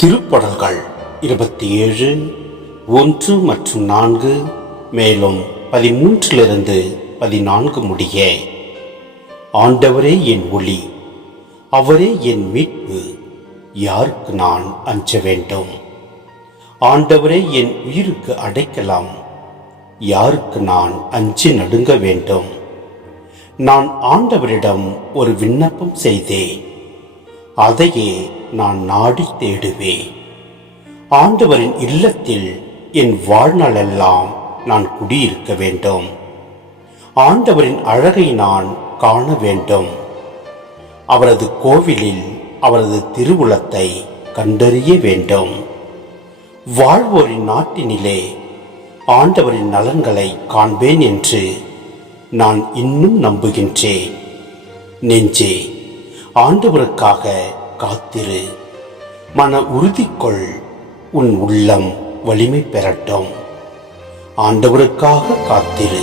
திருப்பாடல்கள் 27 1 மற்றும் 4 மேலும் 13 14 முடிய. ஆண்டவரே என் ஒளி, அவரே என் மீட்பு, யாருக்கு நான் அஞ்ச வேண்டும்? ஆண்டவரே என் உயிருக்கு அடைக்கலம், யாருக்கு நான் அஞ்சி நடுங்க வேண்டும்? நான் ஆண்டவரிடம் ஒரு விண்ணப்பம் செய்தேன், அதையே நான் நாடி தேடுவேன். ஆண்டவரின் இல்லத்தில் என் வாழ்நாளெல்லாம் நான் குடியிருக்க வேண்டும். ஆண்டவரின் அழகை நான் காண வேண்டும். அவரது கோவிலில் அவரது திருவுளத்தை கண்டறிய வேண்டும். வாழ்வோரின் நாட்டினிலே ஆண்டவரின் நலன்களை காண்பேன் என்று நான் இன்னும் நம்புகின்றேன். நெஞ்சே, ஆண்டவருக்காக காத்திரு. மன உறுதி கொள், உன் உள்ளம் வலிமை பெறட்டும். ஆண்டவருக்காக காத்திரு.